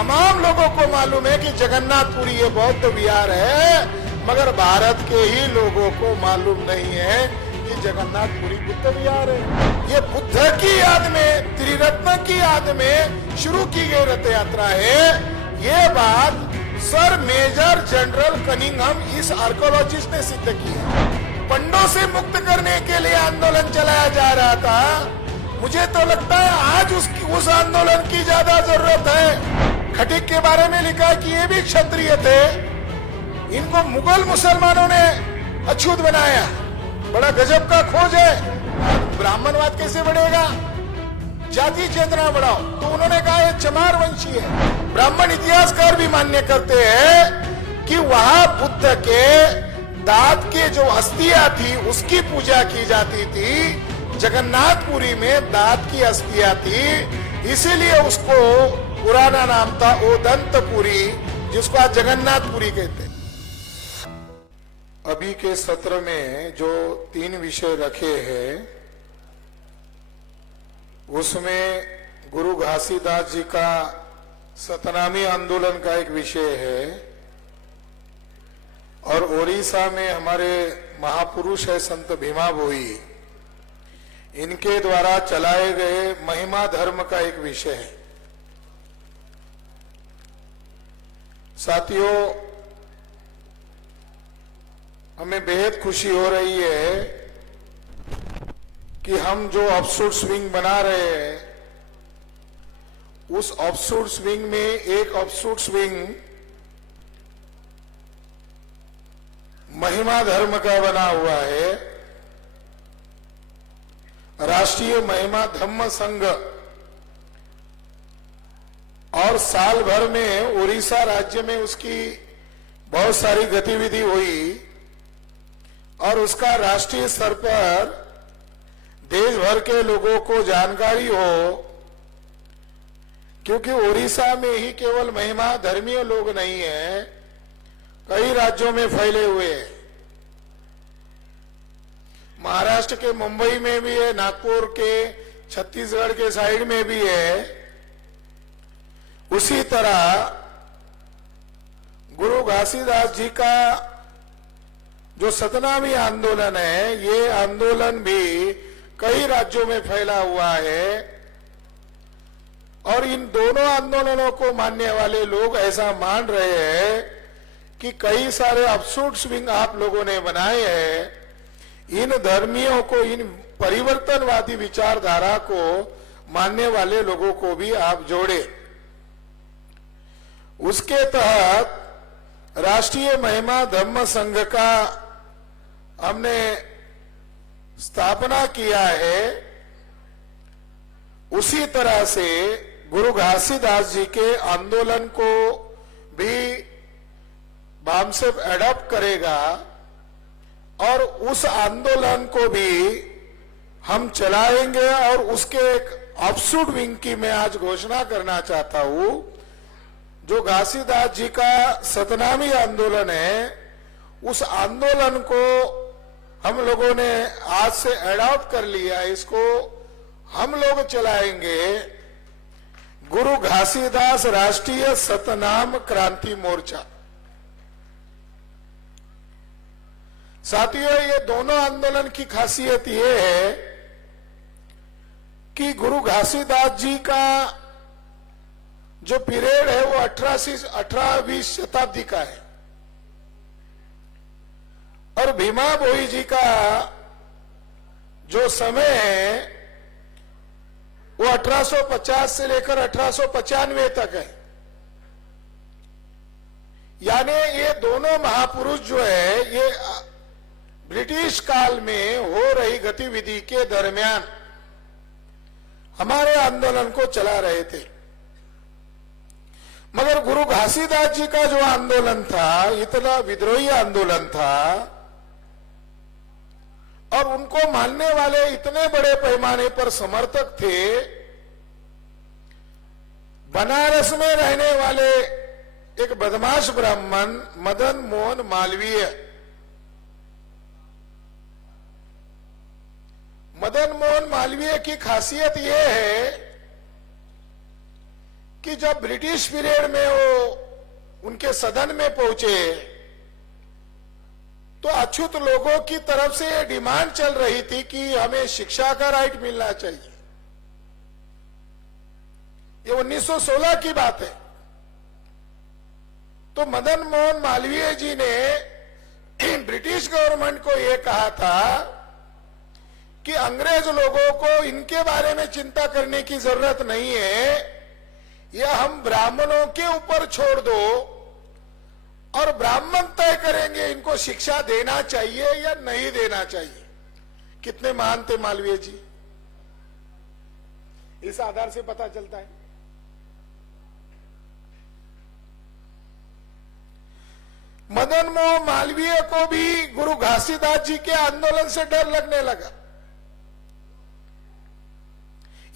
तमाम लोगों को मालूम है कि जगन्नाथपुरी ये बौद्ध विहार है, मगर भारत के ही लोगों को मालूम नहीं है कि जगन्नाथपुरी बुद्ध विहार है। ये बुद्ध की याद में, त्रिरत्न की याद में शुरू की गई रथ यात्रा है। ये बात सर मेजर जनरल कनिंघम इस आर्कोलॉजिस्ट ने सिद्ध की है। पंडों से मुक्त करने के लिए आंदोलन चलाया जा रहा था। मुझे तो लगता है आज उस आंदोलन की ज्यादा जरूरत है। खटीक के बारे में लिखा कि ये भी क्षत्रिय थे, इनको मुगल मुसलमानों ने अछूत बनाया। बड़ा गजब का खोज है। ब्राह्मणवाद कैसे बढ़ेगा? जाति चेतना बढ़ाओ। तो उन्होंने कहा ये चमार वंशी है। ब्राह्मण इतिहासकार भी मान्य करते हैं कि वहां बुद्ध के दांत के जो अस्थियां थी उसकी पूजा की जाती थी। जगन्नाथपुरी में दांत की अस्थियां थी, इसीलिए उसको पुराना नाम था ओदंतपुरी, जिसको आज जगन्नाथपुरी कहते हैं। अभी के सत्र में जो 3 विषय रखे हैं उसमें गुरु घासीदास जी का सतनामी आंदोलन का एक विषय है और ओडिशा में हमारे महापुरुष है संत भीमा भोई, इनके द्वारा चलाए गए महिमा धर्म का एक विषय है। साथियों, हमें बेहद खुशी हो रही है कि हम जो ऑफशोर स्विंग बना रहे हैं उस ऑफशोर स्विंग में एक ऑफशोर स्विंग महिमा धर्म का बना हुआ है। राष्ट्रीय महिमा धम्म संघ, और साल भर में उड़ीसा राज्य में उसकी बहुत सारी गतिविधि हुई और उसका राष्ट्रीय स्तर पर देश भर के लोगों को जानकारी हो, क्योंकि उड़ीसा में ही केवल महिमा धर्मीय लोग नहीं है, कई राज्यों में फैले हुए हैं। महाराष्ट्र के मुंबई में भी है, नागपुर के, छत्तीसगढ़ के साइड में भी है। उसी तरह गुरु घासीदास जी का जो सतनामी आंदोलन है, ये आंदोलन भी कई राज्यों में फैला हुआ है और इन दोनों आंदोलनों को मानने वाले लोग ऐसा मान रहे हैं कि कई सारे अब्सोर्ड स्विंग आप लोगों ने बनाए हैं। इन धर्मियों को, इन परिवर्तनवादी विचारधारा को मानने वाले लोगों को भी आप जोड़े। उसके तहत राष्ट्रीय महिमा धम्म संघ का हमने स्थापना किया है। उसी तरह से गुरु घासीदास जी के आंदोलन को भी बामसेफ एडॉप्ट करेगा और उस आंदोलन को भी हम चलाएंगे। और उसके एक ऑफशूट विंग की मैं आज घोषणा करना चाहता हूं। जो घासीदास जी का सतनामी आंदोलन है, उस आंदोलन को हम लोगों ने आज से एडॉप्ट कर लिया। इसको हम लोग चलाएंगे, गुरु घासीदास राष्ट्रीय सतनाम क्रांति मोर्चा। साथियों, ये दोनों आंदोलन की खासियत ये है कि गुरु घासीदास जी का जो पीरियड है वो 18वीं शताब्दी का है और भीमा भोई जी का जो समय है वो 1850 से लेकर 1895 तक है। यानी ये दोनों महापुरुष जो है, ये ब्रिटिश काल में हो रही गतिविधि के दरमियान हमारे आंदोलन को चला रहे थे। मगर गुरु घासीदास जी का जो आंदोलन था, इतना विद्रोही आंदोलन था और उनको मानने वाले इतने बड़े पैमाने पर समर्थक थे। बनारस में रहने वाले एक बदमाश ब्राह्मण मदन मोहन मालवीय, मदन मोहन मालवीय की खासियत यह है कि जब ब्रिटिश पीरियड में वो उनके सदन में पहुंचे तो अछूत लोगों की तरफ से ये डिमांड चल रही थी कि हमें शिक्षा का राइट मिलना चाहिए। ये 1916 की बात है। तो मदन मोहन मालवीय जी ने ब्रिटिश गवर्नमेंट को यह कहा था कि अंग्रेज लोगों को इनके बारे में चिंता करने की जरूरत नहीं है, यह हम ब्राह्मणों के ऊपर छोड़ दो और ब्राह्मण तय करेंगे इनको शिक्षा देना चाहिए या नहीं देना चाहिए। कितने महान थे मालवीय जी, इस आधार से पता चलता है। मदन मोहन मालवीय को भी गुरु घासीदास जी के आंदोलन से डर लगने लगा।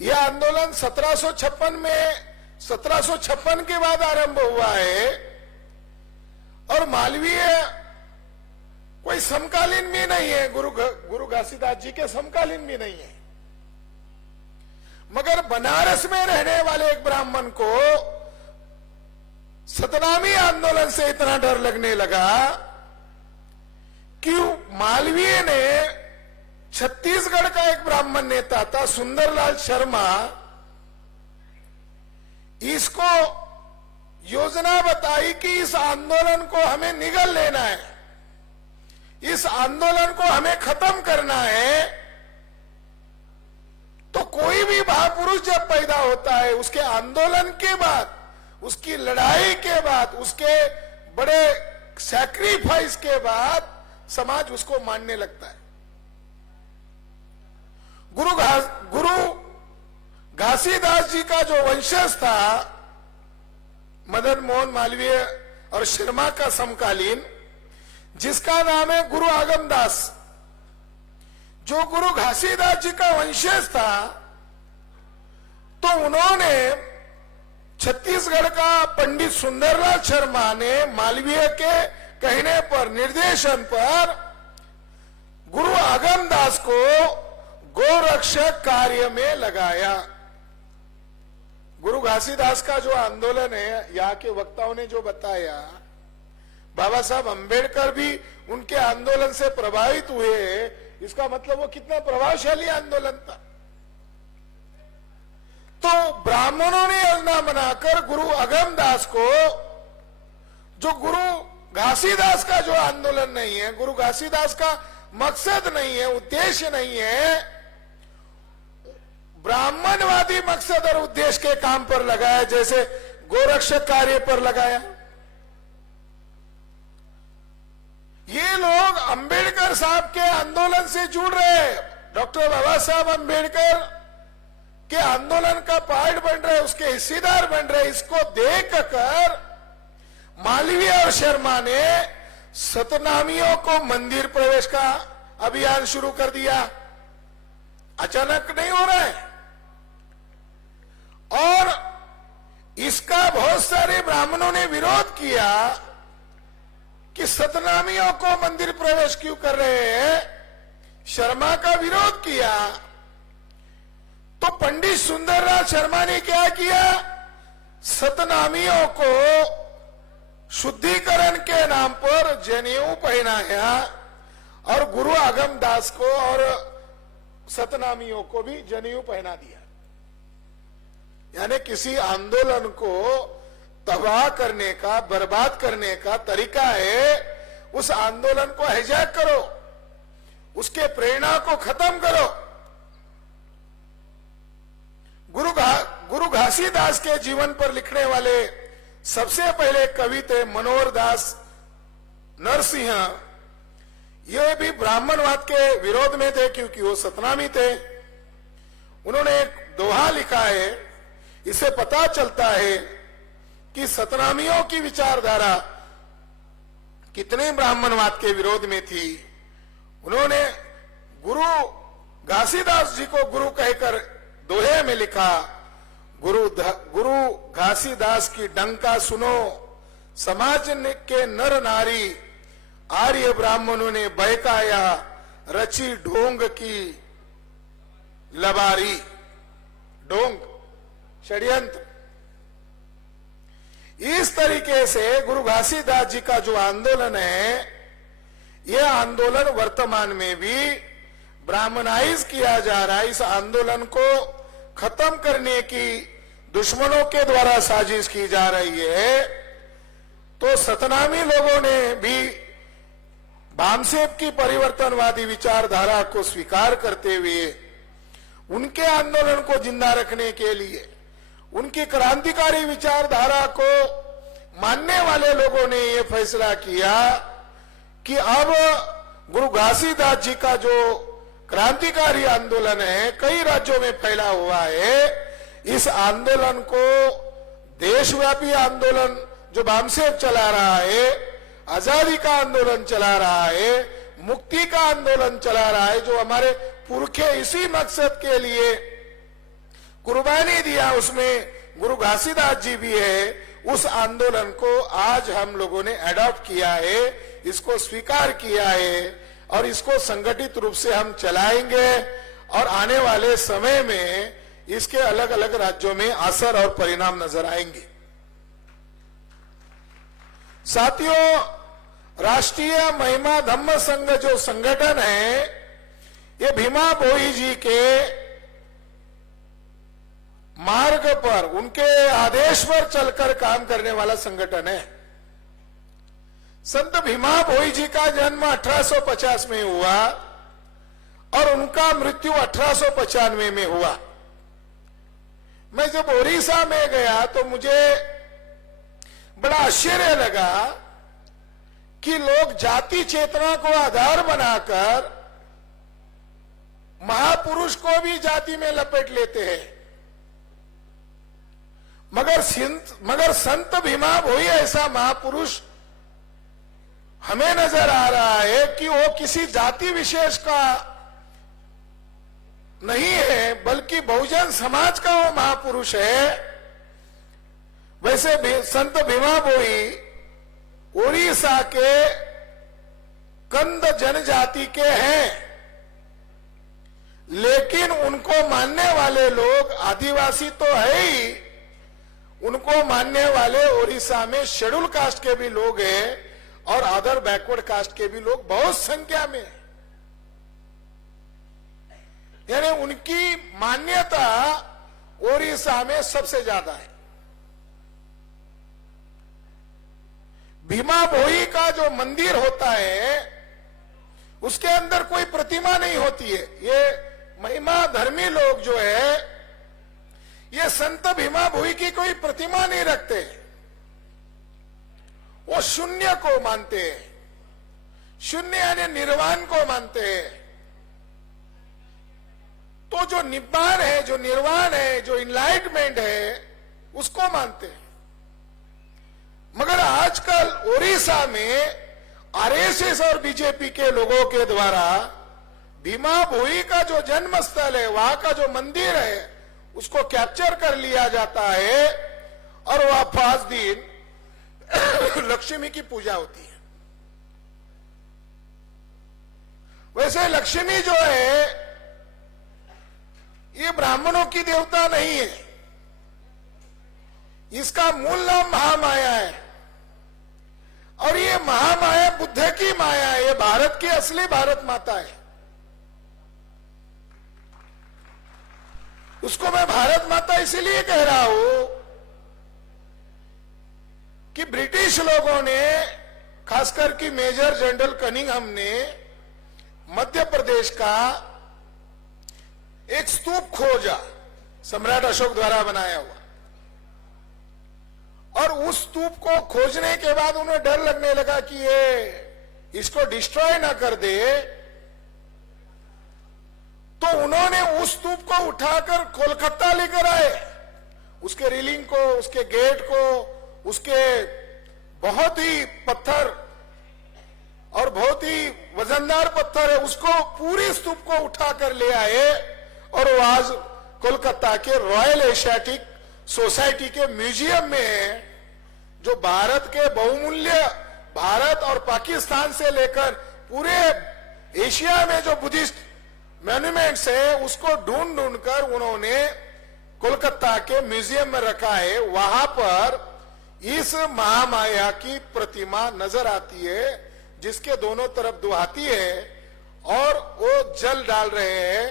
यह आंदोलन 1756 के बाद आरंभ हुआ है और मालवीय कोई समकालीन भी नहीं है, गुरु घासीदास जी के समकालीन भी नहीं है। मगर बनारस में रहने वाले एक ब्राह्मण को सतनामी आंदोलन से इतना डर लगने लगा कि मालवीय ने छत्तीसगढ़ का एक ब्राह्मण नेता था सुंदरलाल शर्मा, इसको योजना बताई कि इस आंदोलन को हमें निगल लेना है, इस आंदोलन को हमें खत्म करना है। तो कोई भी महापुरुष जब पैदा होता है उसके आंदोलन के बाद, उसकी लड़ाई के बाद, उसके बड़े सैक्रिफाइस के बाद समाज उसको मानने लगता है। गुरु घासीदास जी का जो वंशज था मदन मोहन मालवीय और शर्मा का समकालीन, जिसका नाम है गुरु आगमदास, जो गुरु घासीदास जी का वंशज था, तो उन्होंने छत्तीसगढ़ का पंडित सुंदरलाल शर्मा ने मालवीय के कहने पर, निर्देशन पर गुरु आगमदास को गोरक्षक कार्य में लगाया। गुरु घासीदास का जो आंदोलन है, यहाँ के वक्ताओं ने जो बताया, बाबा साहब अंबेडकर भी उनके आंदोलन से प्रभावित हुए, इसका मतलब वो कितना प्रभावशाली आंदोलन था। तो ब्राह्मणों ने योजना बनाकर गुरु अगमदास को, जो गुरु घासीदास का जो आंदोलन नहीं है, गुरु घासीदास का मकसद नहीं है, उद्देश्य नहीं है, ब्राह्मणवादी मकसद और उद्देश्य के काम पर लगाया, जैसे गोरक्षक कार्य पर लगाया। ये लोग अंबेडकर साहब के आंदोलन से जुड़ रहे हैं, डॉक्टर बाबा साहब अंबेडकर के आंदोलन का पार्ट बन रहे, उसके हिस्सेदार बन रहे। इसको देखकर मालवीय और शर्मा ने सतनामियों को मंदिर प्रवेश का अभियान शुरू कर दिया। अचानक नहीं हो रहा है, और इसका बहुत सारे ब्राह्मणों ने विरोध किया कि सतनामियों को मंदिर प्रवेश क्यों कर रहे हैं। शर्मा का विरोध किया तो पंडित सुंदरलाल शर्मा ने क्या किया, सतनामियों को शुद्धिकरण के नाम पर जनेऊ पहनाया और गुरु आगमदास को और सतनामियों को भी जनेऊ पहना दिया। यानी किसी आंदोलन को तबाह करने का, बर्बाद करने का तरीका है, उस आंदोलन को हाईजैक करो, उसके प्रेरणा को खत्म करो। गुरु घासीदास के जीवन पर लिखने वाले सबसे पहले कवि थे मनोहर दास नरसिंह। ये भी ब्राह्मणवाद के विरोध में थे क्योंकि वो सतनामी थे। उन्होंने एक दोहा लिखा है, इससे पता चलता है कि सतनामियों की विचारधारा कितने ब्राह्मणवाद के विरोध में थी। उन्होंने गुरु घासीदास जी को गुरु कहकर दोहे में लिखा, गुरु घासीदास की डंका सुनो, समाज के नर नारी, आर्य ब्राह्मणों ने बहकाया, रची ढोंग की लबारी। ढोंग षड्यंत्र, तरीके से गुरु घासीदास जी का जो आंदोलन है, यह आंदोलन वर्तमान में भी ब्राह्मणाइज किया जा रहा है। इस आंदोलन को खत्म करने की दुश्मनों के द्वारा साजिश की जा रही है। तो सतनामी लोगों ने भी भामसेन की परिवर्तनवादी विचारधारा को स्वीकार करते हुए उनके आंदोलन को जिंदा रखने के लिए, उनकी क्रांतिकारी विचारधारा को मानने वाले लोगों ने यह फैसला किया कि अब गुरु घासीदास जी का जो क्रांतिकारी आंदोलन है, कई राज्यों में फैला हुआ है, इस आंदोलन को देशव्यापी आंदोलन जो भामसेन चला रहा है, आजादी का आंदोलन चला रहा है, मुक्ति का आंदोलन चला रहा है, जो हमारे पुरखे इसी मकसद के लिए कुर्बानी दिया, उसमें गुरु घासीदास जी भी है। उस आंदोलन को आज हम लोगों ने अडॉप्ट किया है, इसको स्वीकार किया है और इसको संगठित रूप से हम चलाएंगे और आने वाले समय में इसके अलग अलग राज्यों में असर और परिणाम नजर आएंगे। साथियों, राष्ट्रीय महिमा धम्म संघ जो संगठन है, ये भीमा भोई जी के मार्ग पर, उनके आदेश पर चलकर काम करने वाला संगठन है। संत भीमा भोई जी का जन्म 1850 में हुआ और उनका मृत्यु 1895 में हुआ। मैं जब ओडिशा में गया तो मुझे बड़ा आश्चर्य लगा कि लोग जाति चेतना को आधार बनाकर महापुरुष को भी जाति में लपेट लेते हैं, मगर संत भीमा भोई ऐसा महापुरुष हमें नजर आ रहा है कि वो किसी जाति विशेष का नहीं है, बल्कि बहुजन समाज का वो महापुरुष है। वैसे भी संत भीमा भोई ओडिशा के कंद जनजाति के हैं, लेकिन उनको मानने वाले लोग आदिवासी तो है ही, उनको मानने वाले ओडिशा में शेड्यूल कास्ट के भी लोग हैं और अदर बैकवर्ड कास्ट के भी लोग बहुत संख्या में, यानी उनकी मान्यता ओडिशा में सबसे ज्यादा है। भीमा भोई का जो मंदिर होता है, उसके अंदर कोई प्रतिमा नहीं होती है। ये महिमा धर्मी लोग जो है, ये संत भीमा भोई की कोई प्रतिमा नहीं रखते, वो शून्य को मानते हैं, शून्य यानी निर्वाण को मानते हैं। तो जो निब्बान है, जो निर्वाण है, जो इनलाइटमेंट है, उसको मानते हैं। मगर आजकल ओडिशा में आरएसएस और बीजेपी के लोगों के द्वारा भीमा भोई का जो जन्म स्थल है, वहां का जो मंदिर है, उसको कैप्चर कर लिया जाता है और वह 5 दिन लक्ष्मी की पूजा होती है। वैसे लक्ष्मी जो है, ये ब्राह्मणों की देवता नहीं है, इसका मूल नाम महामाया है और ये महामाया बुद्ध की माया है, ये भारत की असली भारत माता है। उसको मैं भारत माता इसलिए कह रहा हूं कि ब्रिटिश लोगों ने, खासकर कि मेजर जनरल कनिंघम ने मध्य प्रदेश का एक स्तूप खोजा, सम्राट अशोक द्वारा बनाया हुआ, और उस स्तूप को खोजने के बाद उन्हें डर लगने लगा कि ये इसको डिस्ट्रॉय ना कर दे, तो उन्होंने उस स्तूप को उठाकर कोलकाता लेकर आए। उसके रेलिंग को, उसके गेट को, उसके बहुत ही पत्थर और बहुत ही वजनदार पत्थर है, उसको पूरी स्तूप को उठाकर ले आए और वो आज कोलकाता के रॉयल एशियाटिक सोसाइटी के म्यूजियम में है, जो भारत के बहुमूल्य, भारत और पाकिस्तान से लेकर पूरे एशिया में जो बुद्धिस्ट मॉन्यूमेंट्स है, उसको ढूंढ ढूंढकर उन्होंने कोलकाता के म्यूजियम में रखा है। वहां पर इस महामाया की प्रतिमा नजर आती है, जिसके दोनों तरफ दो हाथी है और वो जल डाल रहे हैं।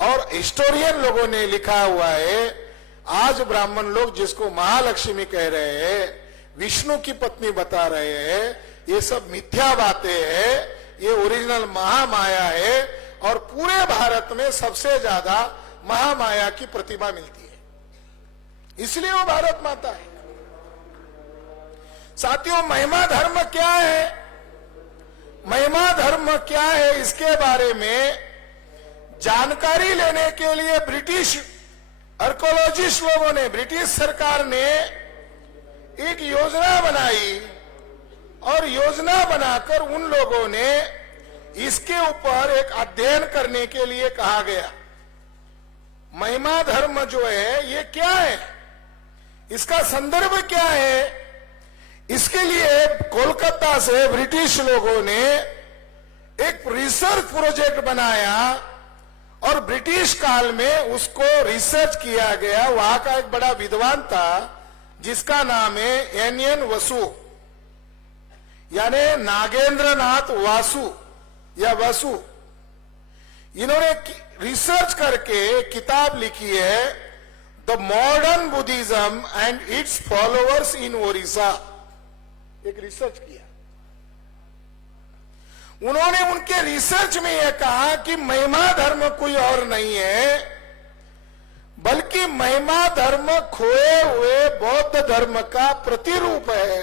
और हिस्टोरियन लोगों ने लिखा हुआ है, आज ब्राह्मण लोग जिसको महालक्ष्मी कह रहे हैं, विष्णु की पत्नी बता रहे हैं, ये सब मिथ्या बातें हैं। ये ओरिजिनल महामाया है और पूरे भारत में सबसे ज्यादा महामाया की प्रतिमा मिलती है, इसलिए वो भारत माता है। साथियों, महिमा धर्म क्या है? महिमा धर्म क्या है, इसके बारे में जानकारी लेने के लिए ब्रिटिश आर्कियोलॉजिस्ट लोगों ने, ब्रिटिश सरकार ने एक योजना बनाई और योजना बनाकर उन लोगों ने इसके ऊपर एक अध्ययन करने के लिए कहा गया। महिमा धर्म जो है ये क्या है, इसका संदर्भ क्या है? इसके लिए कोलकाता से ब्रिटिश लोगों ने एक रिसर्च प्रोजेक्ट बनाया और ब्रिटिश काल में उसको रिसर्च किया गया। वहां का एक बड़ा विद्वान था जिसका नाम है एन वसु, यानी नागेंद्रनाथ वासु या वसु। इन्होंने रिसर्च करके किताब लिखी है, the modern Buddhism and its followers in Odisha. एक रिसर्च किया उन्होंने। उनके रिसर्च में यह कहा कि महिमा धर्म कोई और नहीं है, बल्कि महिमा धर्म खोए हुए बौद्ध धर्म का प्रतिरूप है।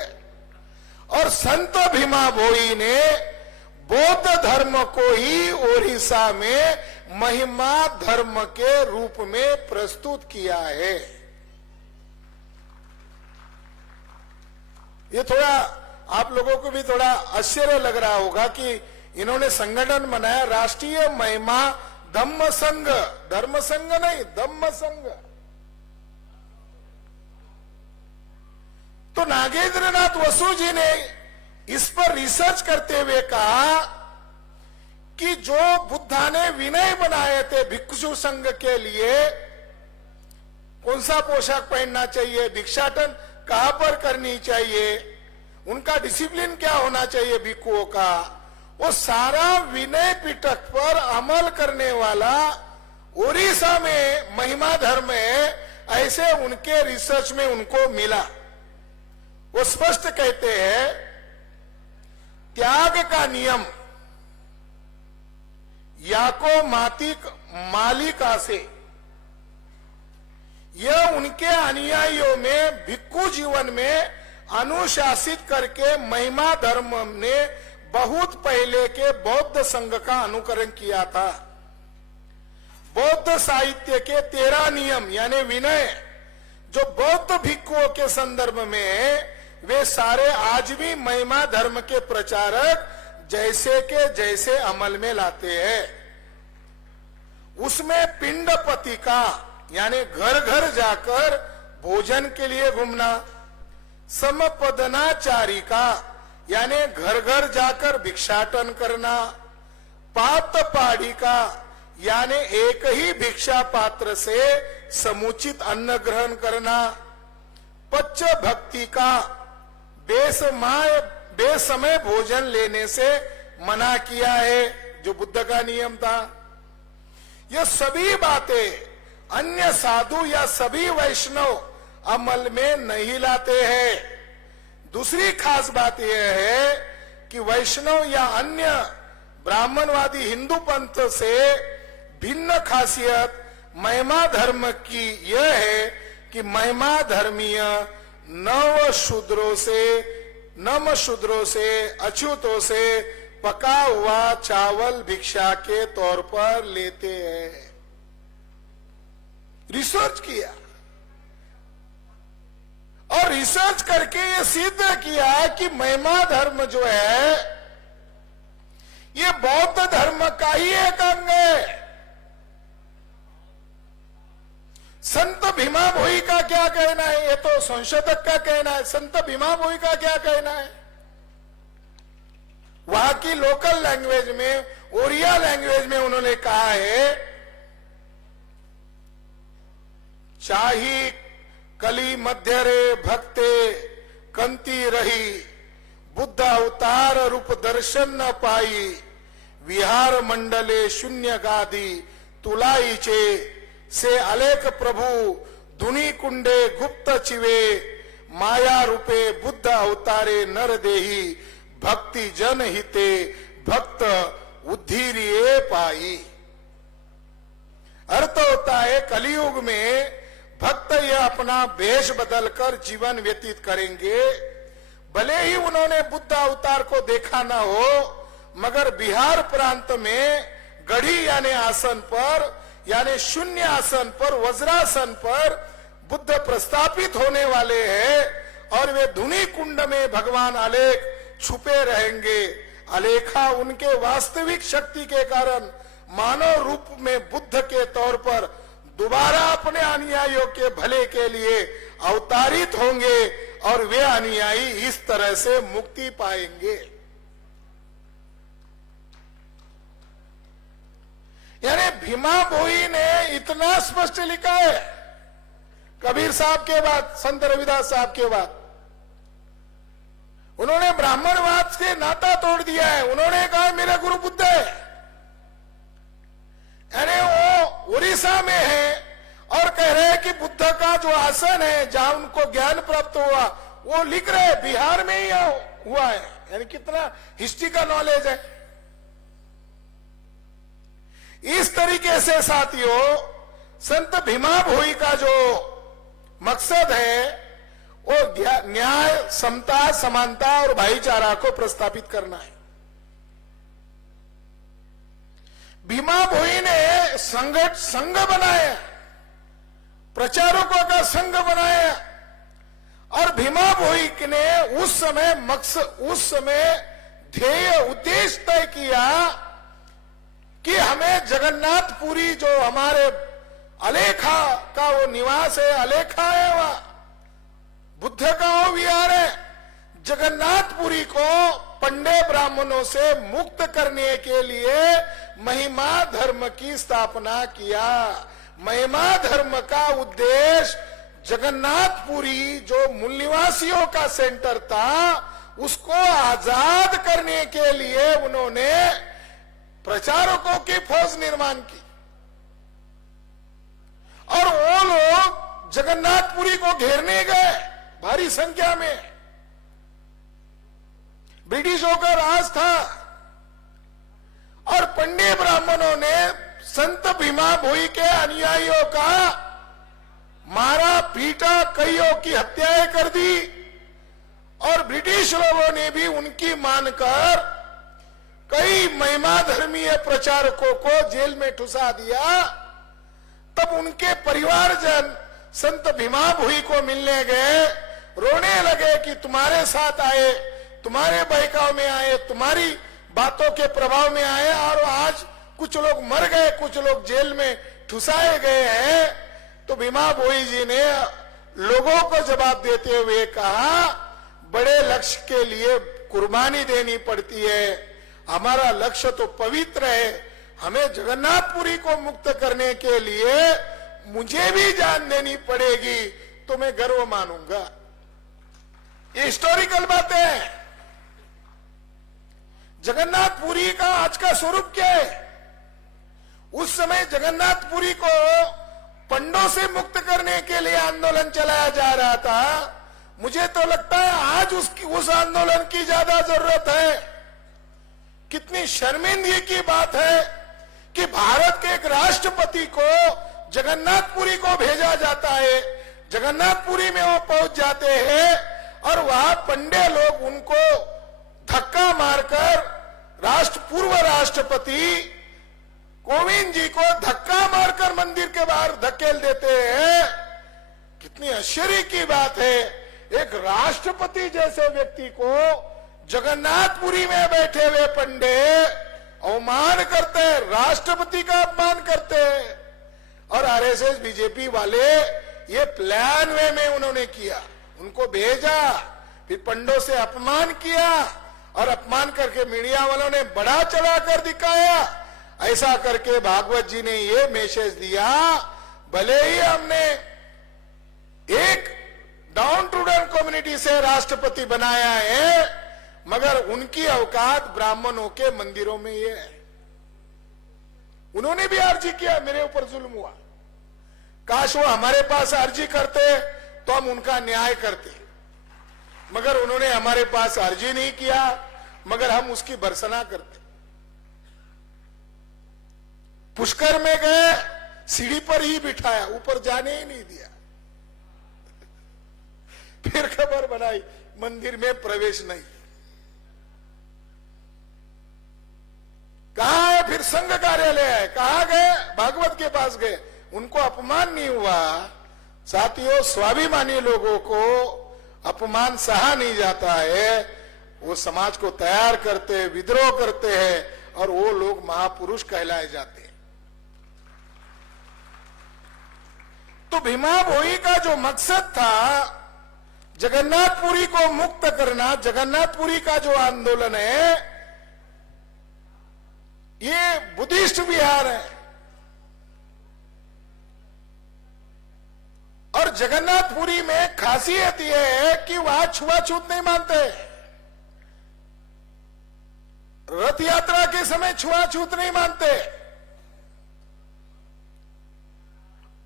और संत भीमा भोई ने बौद्ध धर्म को ही ओडिशा में महिमा धर्म के रूप में प्रस्तुत किया है। ये थोड़ा आप लोगों को भी थोड़ा आश्चर्य लग रहा होगा कि इन्होंने संगठन बनाया, राष्ट्रीय महिमा धम्म संघ, धर्म संघ नहीं, धम्म संघ। तो नागेंद्रनाथ वसु जी ने इस पर रिसर्च करते हुए कहा कि जो बुद्धा ने विनय बनाए थे भिक्षु संघ के लिए, कौन सा पोशाक पहनना चाहिए, भिक्षाटन कहां पर करनी चाहिए, उनका डिसिप्लिन क्या होना चाहिए भिक्षुओं का, वो सारा विनय पिटक पर अमल करने वाला ओडिशा में महिमा धर्म है, ऐसे उनके रिसर्च में उनको मिला। वो स्पष्ट कहते हैं, त्याग का नियम याको मालिका से, यह उनके अनुयायियों में भिक्षु जीवन में अनुशासित करके महिमा धर्म ने बहुत पहले के बौद्ध संघ का अनुकरण किया था। बौद्ध साहित्य के 13 नियम यानी विनय जो बौद्ध भिक्षुओं के संदर्भ में है, वे सारे आज भी महिमा धर्म के प्रचारक जैसे के जैसे अमल में लाते हैं। उसमें पिंड पतिका यानी घर घर जाकर भोजन के लिए घूमना, समपदनाचारिका यानी घर घर जाकर भिक्षाटन करना, पातपाड़िका यानी एक ही भिक्षा पात्र से समुचित अन्न ग्रहण करना, पच्च भक्ति का बेसमय भोजन लेने से मना किया है, जो बुद्ध का नियम था। यह सभी बातें अन्य साधु या सभी वैष्णव अमल में नहीं लाते हैं। दूसरी खास बात यह है कि वैष्णव या अन्य ब्राह्मणवादी हिंदू पंथ से भिन्न खासियत महिमा धर्म की यह है कि महिमा धर्मीय नम शूद्रों से अछूतों से पका हुआ चावल भिक्षा के तौर पर लेते हैं। रिसर्च किया और रिसर्च करके ये सिद्ध किया कि महिमा धर्म जो है ये बौद्ध धर्म का ही एक अंग है। संत भीमा भोई का क्या कहना है, ये तो संशोधक का कहना है, संत भीमा भोई का क्या कहना है? वहां की लोकल लैंग्वेज में, ओरिया लैंग्वेज में उन्होंने कहा है, चाही कली मध्य रे भक्ते कंती रही, बुद्ध अवतार रूप दर्शन न पाई, विहार मंडले शून्य गादी तुलाईचे, से अलेख प्रभु धुनी कुंडे गुप्त चिवे, माया रूपे बुद्ध अवतारे नर देही, भक्ति जन हिते भक्त उद्धीरिये पाई। अर्थ होता है कलियुग में भक्त ये अपना वेश बदलकर जीवन व्यतीत करेंगे। भले ही उन्होंने बुद्ध अवतार को देखा ना हो, मगर बिहार प्रांत में गढ़ी यानी आसन पर, यानी शून्य आसन पर, वज्रासन पर बुद्ध प्रस्थापित होने वाले हैं और वे धुनी कुंड में भगवान अलेख छुपे रहेंगे। अलेखा उनके वास्तविक शक्ति के कारण मानव रूप में बुद्ध के तौर पर दोबारा अपने अनुयायियों के भले के लिए अवतारित होंगे और वे अनुयायी इस तरह से मुक्ति पाएंगे। यानी भीमा भोई ने इतना स्पष्ट लिखा है, कबीर साहब के बाद, संत रविदास साहब के बाद। उन्होंने ब्राह्मणवाद से नाता तोड़ दिया है। उन्होंने कहा मेरा गुरु बुद्ध है, यानी वो उड़ीसा में है और कह रहे हैं कि बुद्ध का जो आसन है जहां उनको ज्ञान प्राप्त हुआ, वो लिख रहे बिहार में ही हुआ है। यानी कितना हिस्ट्री का नॉलेज है। इस तरीके से साथियों, संत भीमा भोई का जो मकसद है वो न्याय, समता, समानता और भाईचारा को प्रस्थापित करना है। भीमा भोई ने संघ बनाया, प्रचारकों का संघ बनाया और भीमा भोई ने उस समय ध्येय उद्देश्य तय किया कि हमें जगन्नाथपुरी जो हमारे अलेखा का वो निवास है, अलेखा है, वह बुद्ध का वो विहार है, जगन्नाथपुरी को पंडे ब्राह्मणों से मुक्त करने के लिए महिमा धर्म की स्थापना किया। महिमा धर्म का उद्देश्य जगन्नाथपुरी जो मूल निवासियों का सेंटर था उसको आजाद करने के लिए उन्होंने प्रचारकों की फौज निर्माण की और वो लोग जगन्नाथपुरी को घेरने गए भारी संख्या में। ब्रिटिशों का राज था और पंडे ब्राह्मणों ने संत भीमा भोई के अनुयायियों का मारा पीटा, कईयों की हत्याएं कर दी और ब्रिटिश लोगों ने भी उनकी मानकर कई महिमा धर्मीय प्रचारकों को जेल में ठुसा दिया। तब उनके परिवारजन संत भीमा भोई को मिलने गए, रोने लगे कि तुम्हारे साथ आए, तुम्हारे बहकाव में आए, तुम्हारी बातों के प्रभाव में आए और आज कुछ लोग मर गए, कुछ लोग जेल में ठुसाए गए हैं। तो भीमा भोई जी ने लोगों को जवाब देते हुए कहा, बड़े लक्ष्य के लिए कुर्बानी देनी पड़ती है। हमारा लक्ष्य तो पवित्र है, हमें जगन्नाथपुरी को मुक्त करने के लिए मुझे भी जान देनी पड़ेगी तो मैं गर्व मानूंगा। ये हिस्टोरिकल बातें हैं। जगन्नाथपुरी का आज का स्वरूप क्या है? उस समय जगन्नाथपुरी को पंडों से मुक्त करने के लिए आंदोलन चलाया जा रहा था। मुझे तो लगता है आज उस आंदोलन की ज्यादा जरूरत है। कितनी शर्मिंदगी की बात है कि भारत के एक राष्ट्रपति को जगन्नाथपुरी को भेजा जाता है, जगन्नाथपुरी में वो पहुंच जाते हैं और वहां पंडे लोग उनको धक्का मारकर पूर्व राष्ट्रपति कोविंद जी को धक्का मारकर मंदिर के बाहर धकेल देते हैं। कितनी आश्चर्य की बात है, एक राष्ट्रपति जैसे व्यक्ति को जगन्नाथपुरी में बैठे हुए पंडे अवमान करते हैं, राष्ट्रपति का अपमान करते हैं। और आरएसएस बीजेपी वाले ये प्लान वे में उन्होंने किया, उनको भेजा, फिर पंडों से अपमान किया और अपमान करके मीडिया वालों ने बड़ा चढ़ा कर दिखाया। ऐसा करके भागवत जी ने ये मैसेज दिया, भले ही हमने एक डाउन टू डाउन कम्युनिटी से राष्ट्रपति बनाया है, मगर उनकी औकात ब्राह्मणों के मंदिरों में ये है। उन्होंने भी अर्जी किया, मेरे ऊपर जुल्म हुआ, काश वो हमारे पास अर्जी करते तो हम उनका न्याय करते, मगर उन्होंने हमारे पास अर्जी नहीं किया, मगर हम उसकी भर्त्सना करते। पुष्कर में गए, सीढ़ी पर ही बिठाया, ऊपर जाने ही नहीं दिया। फिर खबर बनाई मंदिर में प्रवेश नहीं। कहां है फिर संघ कार्यालय है, कहां गए, भागवत के पास गए, उनको अपमान नहीं हुआ। साथियों, स्वाभिमानी लोगों को अपमान सहा नहीं जाता है, वो समाज को तैयार करते हैं, विद्रोह करते हैं, और वो लोग महापुरुष कहलाए जाते हैं। तो भीमा भोई का जो मकसद था जगन्नाथपुरी को मुक्त करना, जगन्नाथपुरी का जो आंदोलन है, ये बुद्धिस्ट विहार है, और जगन्नाथपुरी में खासियत यह है कि वहां छुआछूत नहीं मानते। रथ यात्रा के समय छुआछूत नहीं मानते,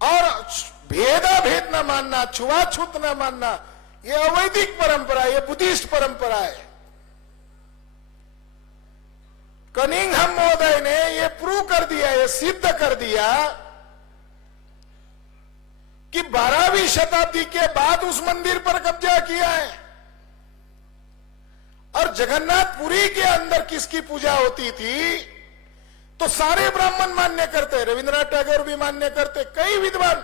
और भेदाभेद न मानना, छुआछूत न मानना, ये अवैदिक परंपरा, ये बुद्धिस्ट परंपरा है। कनिंघम महोदय ने ये प्रूव कर दिया, ये सिद्ध कर दिया कि 12वीं शताब्दी के बाद उस मंदिर पर कब्जा किया है। और जगन्नाथपुरी के अंदर किसकी पूजा होती थी, तो सारे ब्राह्मण मान्य करते, रविंद्रनाथ टैगोर भी मान्य करते, कई विद्वान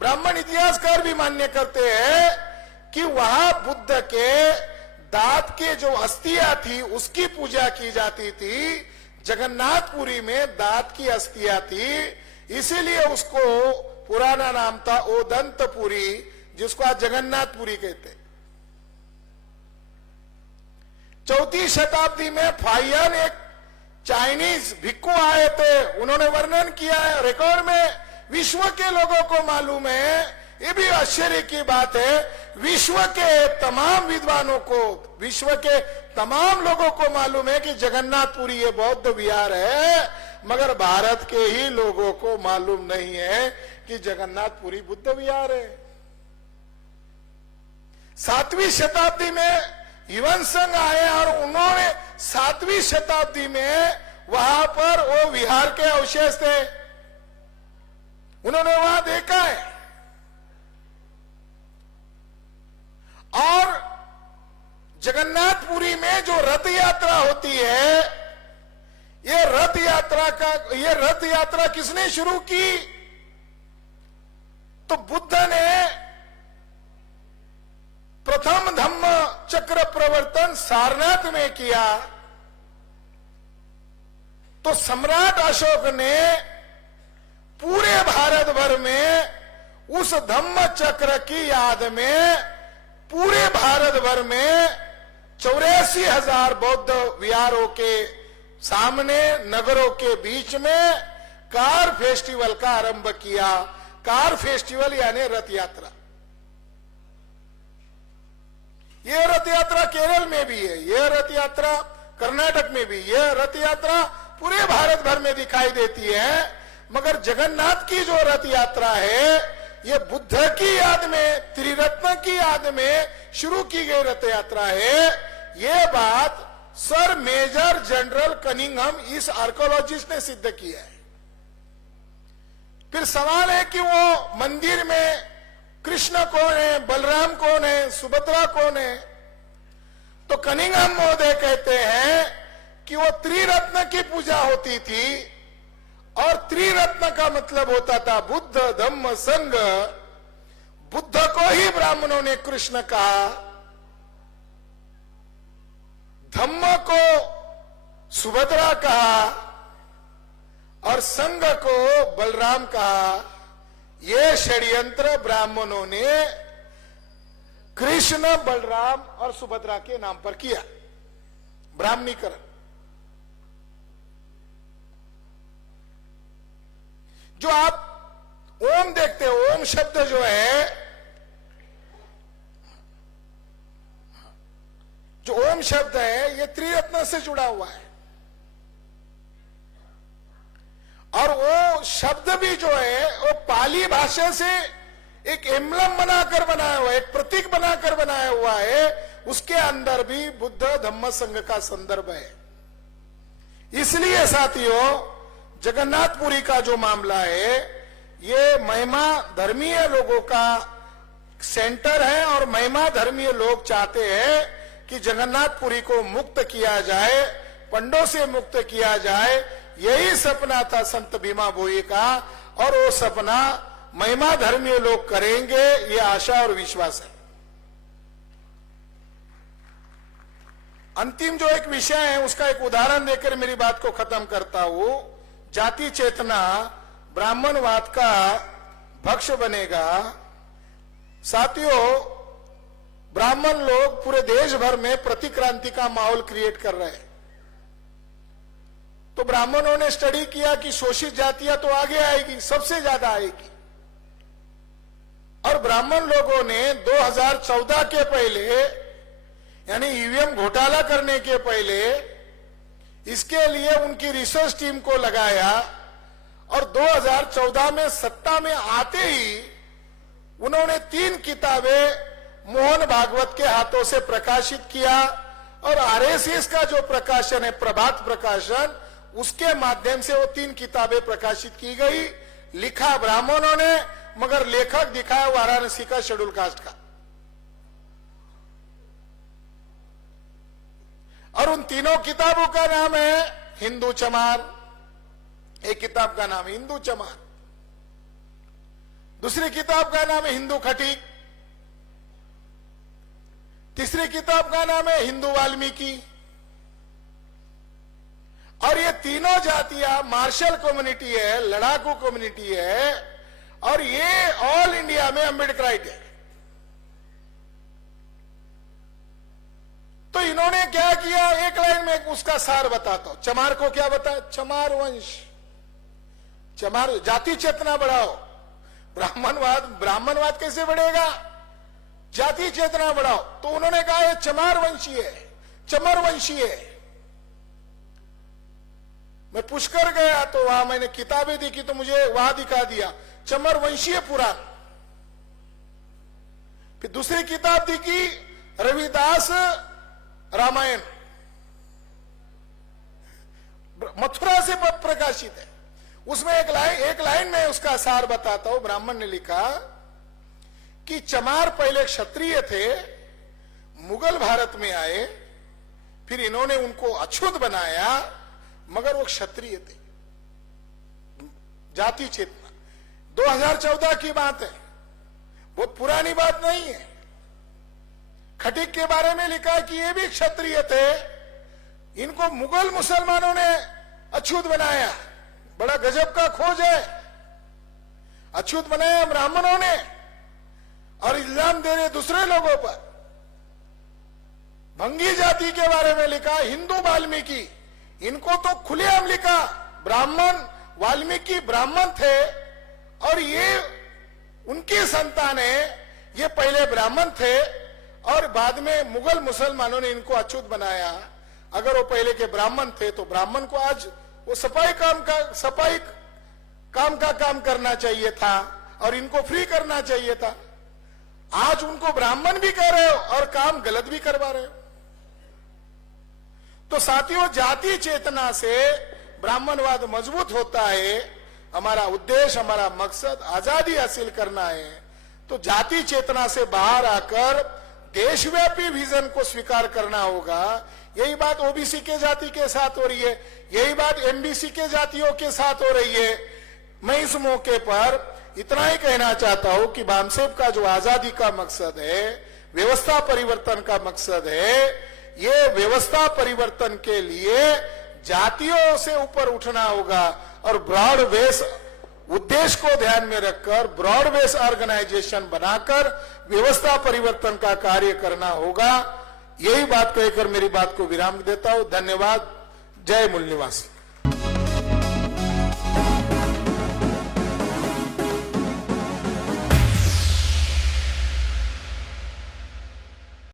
ब्राह्मण इतिहासकार भी मान्य करते हैं कि वहां बुद्ध के दांत के जो अस्थियां थी उसकी पूजा की जाती थी। जगन्नाथपुरी में दांत की अस्थियां थी, इसीलिए उसको पुराना नाम था ओदंतपुरी, जिसको आज जगन्नाथपुरी कहते। 4वीं शताब्दी में फाहियान एक चाइनीज भिक्खु आए थे, उन्होंने वर्णन किया है रिकॉर्ड में, विश्व के लोगों को मालूम है, ये भी आश्चर्य की बात है, विश्व के तमाम विद्वानों को, विश्व के तमाम लोगों को मालूम है कि जगन्नाथपुरी ये बौद्ध विहार है, मगर भारत के ही लोगों को मालूम नहीं है कि जगन्नाथपुरी बुद्ध विहार है। 7वीं शताब्दी में युवन संघ आए और उन्होंने 7वीं शताब्दी में वहां पर वो विहार के अवशेष थे, उन्होंने वहां देखा है। और जगन्नाथपुरी में जो रथ यात्रा होती है, ये रथ यात्रा किसने शुरू की, तो बुद्ध ने प्रथम धम्म चक्र प्रवर्तन सारनाथ में किया, तो सम्राट अशोक ने पूरे भारत भर में उस धम्म चक्र की याद में पूरे भारत भर में 84,000 बौद्ध विहारों के सामने नगरों के बीच में कार फेस्टिवल का आरंभ किया। कार फेस्टिवल यानी रथ यात्रा। यह रथ यात्रा केरल में भी है, यह रथ यात्रा कर्नाटक में भी, यह रथ यात्रा पूरे भारत भर में दिखाई देती है। मगर जगन्नाथ की जो रथ यात्रा है, ये बुद्ध की याद में, त्रिरत्न की याद में शुरू की गई रथ यात्रा है। ये बात सर मेजर जनरल कनिंघम इस आर्कोलॉजिस्ट ने सिद्ध किया है। फिर सवाल है कि वो मंदिर में कृष्ण कौन है, बलराम कौन है, सुभद्रा कौन है, तो कनिंघम महोदय कहते हैं कि वो त्रिरत्न की पूजा होती थी, और त्रिरत्न का मतलब होता था बुद्ध धम्म संघ। बुद्ध को ही ब्राह्मणों ने कृष्ण कहा, धम्म को सुभद्रा कहा, और संघ को बलराम कहा। ये षड्यंत्र ब्राह्मणों ने कृष्ण, बलराम और सुभद्रा के नाम पर किया, ब्राह्मणीकरण। जो आप ओम देखते हो, ओम शब्द जो है ओम शब्द है, ये त्रिरत्न से जुड़ा हुआ है। और वो शब्द भी जो है वो पाली भाषा से एक एम्बलम बनाकर बनाया हुआ है, एक प्रतीक बनाकर बनाया हुआ है। उसके अंदर भी बुद्ध धम्म संघ का संदर्भ है। इसलिए साथियों, जगन्नाथपुरी का जो मामला है, ये महिमा धर्मीय लोगों का सेंटर है और महिमा धर्मीय लोग चाहते हैं कि जगन्नाथपुरी को मुक्त किया जाए, पंडों से मुक्त किया जाए। यही सपना था संत भीमा भोई का, और वो सपना महिमा धर्मीय लोग करेंगे, ये आशा और विश्वास है। अंतिम जो एक विषय है, उसका एक उदाहरण देकर मेरी बात को खत्म करता हूं। जाति चेतना ब्राह्मणवाद का भक्ष बनेगा। साथियों, ब्राह्मण लोग पूरे देश भर में प्रतिक्रांति का माहौल क्रिएट कर रहे हैं। तो ब्राह्मणों ने स्टडी किया कि शोषित जातियां तो आगे आएगी, सबसे ज्यादा आएगी। और ब्राह्मण लोगों ने 2014 के पहले, यानी ईवीएम घोटाला करने के पहले, इसके लिए उनकी रिसर्च टीम को लगाया। और 2014 में सत्ता में आते ही उन्होंने 3 किताबें मोहन भागवत के हाथों से प्रकाशित किया। और आरएसएस का जो प्रकाशन है, प्रभात प्रकाशन, उसके माध्यम से वो 3 किताबें प्रकाशित की गई। लिखा ब्राह्मणों ने, मगर लेखक दिखाया वाराणसी का शेड्यूल कास्ट का। और उन तीनों किताबों का नाम है हिंदू चमार। एक किताब का नाम है हिंदू चमार, दूसरी किताब का नाम है हिंदू खटीक, तीसरी किताब का नाम है हिंदू वाल्मीकि। और ये तीनों जातियां मार्शल कम्युनिटी है, लड़ाकू कम्युनिटी है, और ये ऑल इंडिया में अम्बेडकराइट है। तो इन्होंने क्या किया, एक लाइन में उसका सार बताता हूं। चमार को क्या बताया? चमार वंश, चमार जाति चेतना बढ़ाओ। ब्राह्मणवाद कैसे बढ़ेगा? जाति चेतना बढ़ाओ। तो उन्होंने कहा ये चमार वंशी है, चमर वंशी है। मैं पुष्कर गया तो वहां मैंने किताबें देखी, तो मुझे वहां दिखा दिया चमर वंशीय पुराण। फिर दूसरी किताब दिखी रविदास रामायण, मथुरा से प्रकाशित है। उसमें एक लाइन में उसका सार बताता हूं। ब्राह्मण ने लिखा कि चमार पहले क्षत्रिय थे, मुगल भारत में आए, फिर इन्होंने उनको अछूत बनाया, मगर वो क्षत्रिय थे। जाति चेतना 2014 की बात है, बहुत पुरानी बात नहीं है। खटीक के बारे में लिखा कि ये भी क्षत्रिय थे, इनको मुगल मुसलमानों ने अछूत बनाया। बड़ा गजब का खोज है। अछूत बनाया ब्राह्मणों ने और इल्जाम दे रहे दूसरे लोगों पर। भंगी जाति के बारे में लिखा हिंदू वाल्मीकि, इनको तो खुलेआम लिखा ब्राह्मण, वाल्मीकि ब्राह्मण थे और ये उनकी संतान है। ये पहले ब्राह्मण थे और बाद में मुगल मुसलमानों ने इनको अछूत बनाया। अगर वो पहले के ब्राह्मण थे तो ब्राह्मण को आज वो सफाई काम का काम करना चाहिए था और इनको फ्री करना चाहिए था। आज उनको ब्राह्मण भी कह रहे हो और काम गलत भी करवा रहे हो। तो साथियों, जाति चेतना से ब्राह्मणवाद मजबूत होता है। हमारा उद्देश्य, हमारा मकसद आजादी हासिल करना है। तो जाति चेतना से बाहर आकर देशव्यापी विजन को स्वीकार करना होगा। यही बात ओबीसी के जाति के साथ हो रही है, यही बात एमबीसी के जातियों के साथ हो रही है। मैं इस मौके पर इतना ही कहना चाहता हूं कि बामसेब का जो आजादी का मकसद है, व्यवस्था परिवर्तन का मकसद है, ये व्यवस्था परिवर्तन के लिए जातियों से ऊपर उठना होगा और ब्रॉड बेस उद्देश्य को ध्यान में रखकर ब्रॉड बेस ऑर्गेनाइजेशन बनाकर व्यवस्था परिवर्तन का कार्य करना होगा। यही बात कहकर मेरी बात को विराम देता हूं। धन्यवाद। जय मूल निवासी।